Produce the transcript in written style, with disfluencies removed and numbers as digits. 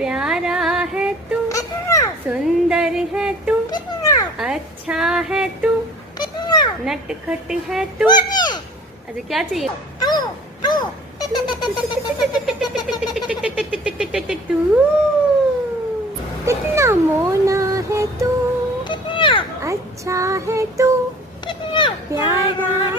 प्यारा है तू, सुंदर है तू, अच्छा है तू, नटखट है तू। अच्छा क्या चाहिए? तू कितना मोना है तू, अच्छा है तू, प्यारा